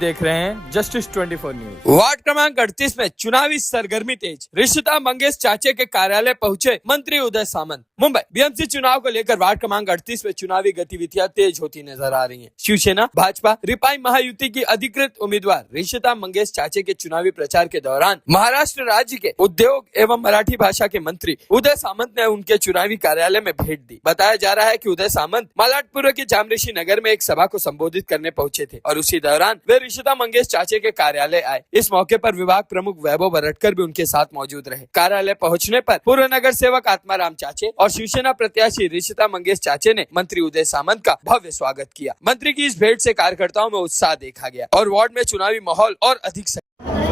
देख रहे हैं जस्टिस 24 न्यूज। वार्ड क्रमांक 38 में चुनावी सरगर्मी तेज। रिश्ता मंगेश चाचे के कार्यालय पहुंचे मंत्री उदय सामंत। मुंबई बीएमसी चुनाव को लेकर वार्ड क्रमांक 38 में चुनावी गतिविधियां तेज होती नजर आ रही हैं। शिवसेना, भाजपा, रिपाई महायुति की अधिकृत उम्मीदवार रिश्ता मंगेश चाचे के चुनावी प्रचार के दौरान महाराष्ट्र राज्य के उद्योग एवं मराठी भाषा के मंत्री उदय सामंत ने उनके चुनावी कार्यालय में भेंट दी। बताया जा रहा है कि उदय सामंत मलाटपुरा के जामऋषि नगर में एक सभा को संबोधित करने पहुंचे थे और उसी दौरान वे रिश्ता मंगेश चाचे के कार्यालय आए। इस मौके पर विभाग प्रमुख वैभव बरटकर भी उनके साथ मौजूद रहे। कार्यालय पहुंचने पर पूर्व नगर सेवक आत्माराम चाचे और शिवसेना प्रत्याशी रिश्ता मंगेश चाचे ने मंत्री उदय सामंत का भव्य स्वागत किया। मंत्री की इस भेंट से कार्यकर्ताओं में उत्साह देखा गया और वार्ड में चुनावी माहौल और अधिक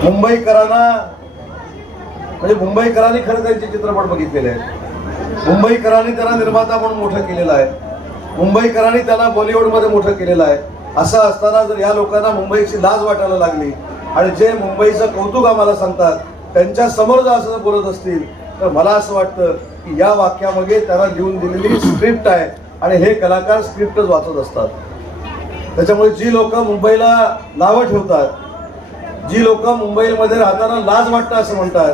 मुंबईकरांना म्हणजे मुंबईकरांनी खरं त्यांचे चित्रपट बघितलेले आहेत। मुंबईकरांनी त्यांना निर्माता म्हणून मोठं केलेलं आहे। मुंबईकरांनी त्यांना बॉलिवूडमध्ये मोठं केलेलं आहे। असं असताना जर या लोकांना मुंबईची लाज वाटायला लागली आणि जे मुंबईचं कौतुक आम्हाला सांगतात त्यांच्या समोर जर असं बोलत असतील तर मला असं वाटतं की या वाक्यामध्ये त्यांना लिहून दिलेली स्क्रिप्ट आहे आणि हे कलाकार स्क्रिप्टच वाचत असतात। त्याच्यामुळे जी लोक मुंबईला नावं ठेवतात, जी लोक मुंबईमध्ये राहताना लाज वाटतं असं म्हणतात,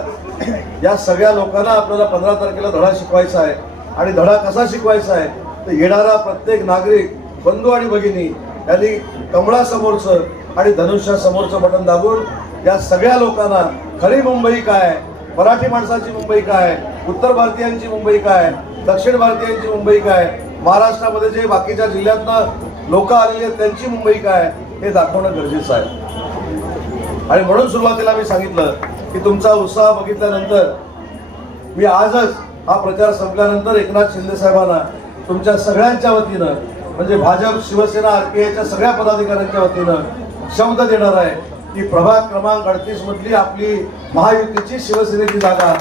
या सगळ्या लोकांना आपल्याला 15 तारखेला धडा शिकवायचा आहे। आणि धडा कसा शिकवायचा आहे तर येणारा प्रत्येक नागरिक, बंधू आणि भगिनी यांनी कमळासमोरचं आणि धनुष्यासमोरचं बटन दाबून या सगळ्या लोकांना खरी मुंबई काय, मराठी माणसाची मुंबई काय, उत्तर भारतीयांची मुंबई काय, दक्षिण भारतीयांची मुंबई काय, महाराष्ट्रामध्ये जे बाकीच्या जिल्ह्यातनं लोक आलेली आहेत त्यांची मुंबई काय हे दाखवणं गरजेचं आहे। आणि म्हणून सुरुवातीला मी सांगितलं की तुमचा उत्साह बघितल्यानंतर मी आजच हा प्रचार संपल्यानंतर एकनाथ शिंदे साहेबांना तुमच्या सगळ्यांच्या वतीनं म्हणजे भाजप, शिवसेना, आरपीआयच्या सगळ्या पदाधिकाऱ्यांच्या वतीनं शब्द देणार आहे की प्रभाग क्रमांक 38 मधली आपली महायुतीची शिवसेनेची जागा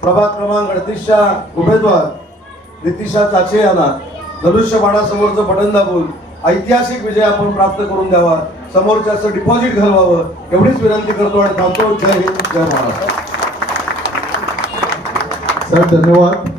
प्रभाग क्रमांक 38च्या उमेदवार नितिशा चाचे यांना धनुष्यबाणासमोरचं बटन दाबून ऐतिहासिक विजय आपण प्राप्त करून द्यावा, समोरच्याचं डिपॉझिट घालवावं एवढीच विनंती करतो आणि थांबतो। जय हिंद, जय महाराष्ट्र। सर धन्यवाद।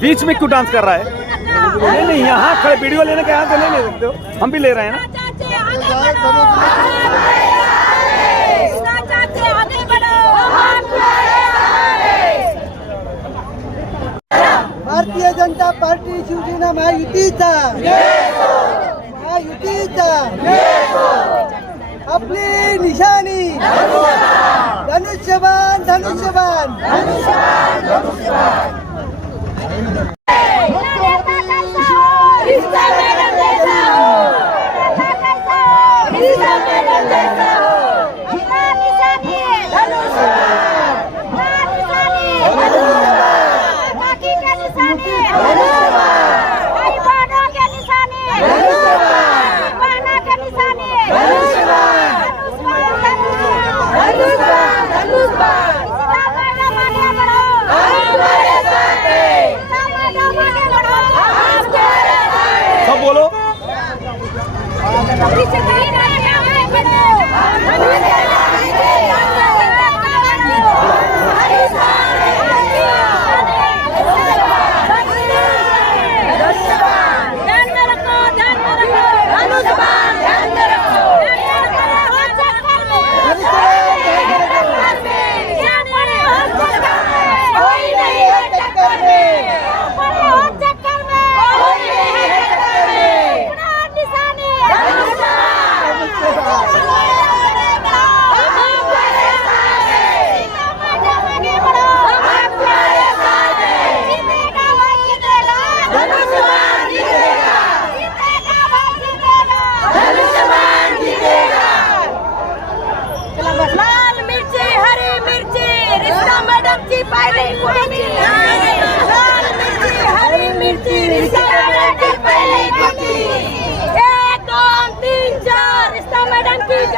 बीच में क्यों डांस कर रहा है? नहीं नहीं, यहाँ खड़े वीडियो लेने के यहाँ से ले सकते हो, हम भी ले रहे हैं ना। भारतीय जनता पार्टी शिवसेना महायुतीचा आपली निशाणी धनुष्यबाण, धनुष्यबाण। धनुष्यबाण